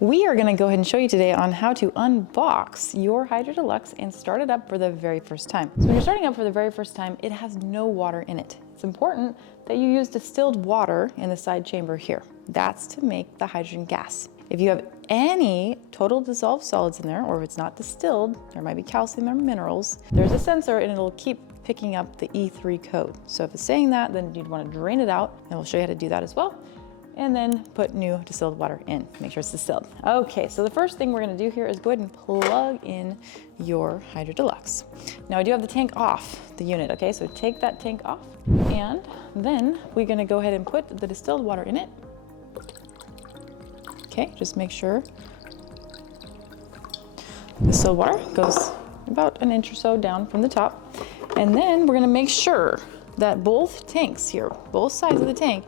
We are gonna go ahead and show you today on how to unbox your Hydra Deluxe and start it up for the very first time. So when you're starting up for the very first time, it has no water in it. It's important that you use distilled water in the side chamber here. That's to make the hydrogen gas. If you have any total dissolved solids in there, or if it's not distilled, there might be calcium or minerals, there's a sensor and it'll keep picking up the E3 code. So if it's saying that, then you'd want to drain it out, and we'll show you how to do that as well. And then put new distilled water in, make sure it's distilled. Okay, so the first thing we're gonna do here is go ahead and plug in your Hydra Deluxe. Now I do have the tank off the unit, okay? So take that tank off, and then we're gonna go ahead and put the distilled water in it. Okay, just make sure distilled water goes about an inch or so down from the top. And then we're gonna make sure that both tanks here, both sides of the tank,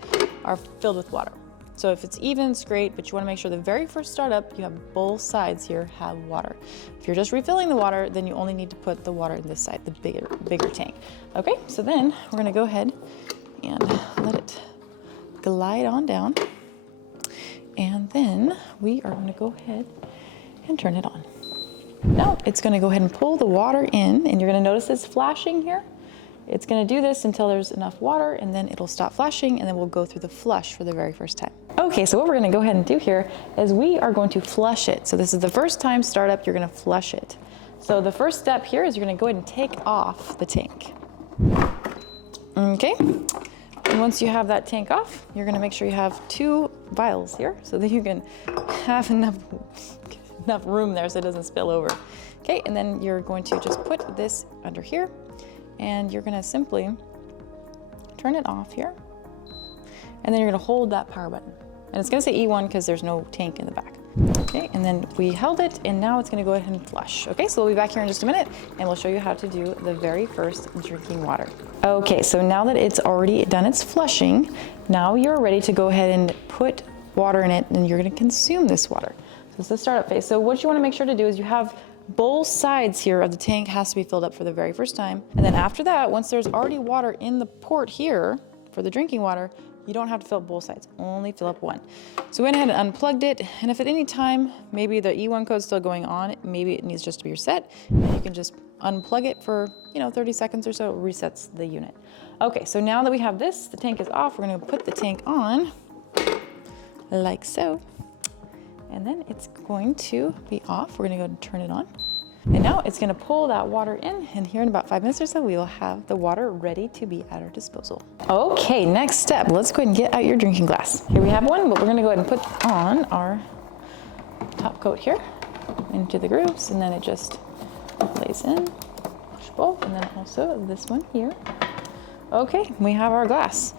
are filled with water. So if it's even, it's great, but you wanna make sure the very first startup, you have both sides here have water. If you're just refilling the water, then you only need to put the water in this side, the bigger tank. Okay, so then we're gonna go ahead and let it glide on down. And then we are gonna go ahead and turn it on. Now it's gonna go ahead and pull the water in, and you're gonna notice it's flashing here. It's gonna do this until there's enough water, and then it'll stop flashing, and then we'll go through the flush for the very first time. Okay, so what we're gonna go ahead and do here is we are going to flush it. So this is the first time startup, you're gonna flush it. So the first step here is you're gonna go ahead and take off the tank. Okay, and once you have that tank off, you're gonna make sure you have 2 vials here so that you can have enough room there so it doesn't spill over. Okay, and then you're going to just put this under here, and you're gonna simply turn it off here, and then you're gonna hold that power button. And it's gonna say E1 because there's no tank in the back. Okay, and then we held it, and now it's gonna go ahead and flush. Okay, so we'll be back here in just a minute, and we'll show you how to do the very first drinking water. Okay, so now that it's already done its flushing, now you're ready to go ahead and put water in it, and you're gonna consume this water. So it's the startup phase. So what you wanna make sure to do is you have both sides here of the tank has to be filled up for the very first time. And then after that, once there's already water in the port here for the drinking water, you don't have to fill up both sides, only fill up one. So we went ahead and unplugged it, and if at any time, maybe the E1 code's still going on, maybe it needs just to be reset, and you can just unplug it for 30 seconds or so, it resets the unit. Okay, so now that we have this, the tank is off, we're gonna put the tank on, like so. And then it's going to be off. We're gonna go and turn it on. And now it's gonna pull that water in, and here in about 5 minutes or so, we will have the water ready to be at our disposal. Okay, next step, let's go ahead and get out your drinking glass. Here we have one, but we're gonna go ahead and put on our top coat here into the grooves, and then it just lays in, push both, and then also this one here. Okay, we have our glass.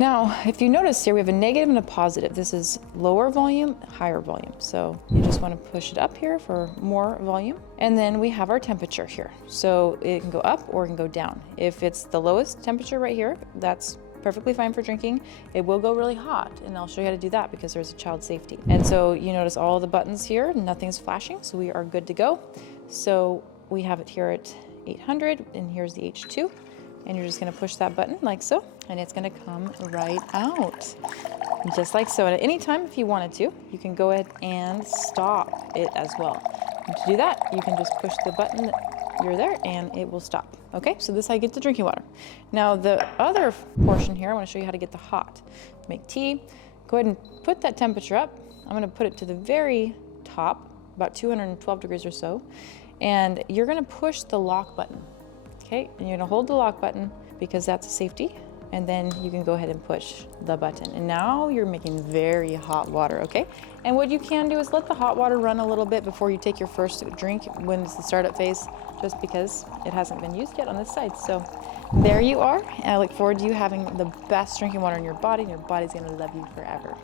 Now, if you notice here, we have a negative and a positive. This is lower volume, higher volume. So you just want to push it up here for more volume. And then we have our temperature here. So it can go up or it can go down. If it's the lowest temperature right here, that's perfectly fine for drinking. It will go really hot, and I'll show you how to do that because there's a child safety. And so you notice all the buttons here, nothing's flashing, so we are good to go. So we have it here at 800, and here's the H2. And you're just gonna push that button like so, and it's gonna come right out. Just like so. And at any time, if you wanted to, you can go ahead and stop it as well. And to do that, you can just push the button you're there, and it will stop. Okay, so this is how you get the drinking water. Now, the other portion here, I wanna show you how to get the hot. Make tea, go ahead and put that temperature up. I'm gonna put it to the very top, about 212 degrees or so, and you're gonna push the lock button. Okay, and you're gonna hold the lock button because that's a safety, and then you can go ahead and push the button. And now you're making very hot water, okay? And what you can do is let the hot water run a little bit before you take your first drink when it's the startup phase, just because it hasn't been used yet on this side. So there you are, and I look forward to you having the best drinking water in your body, and your body's gonna love you forever.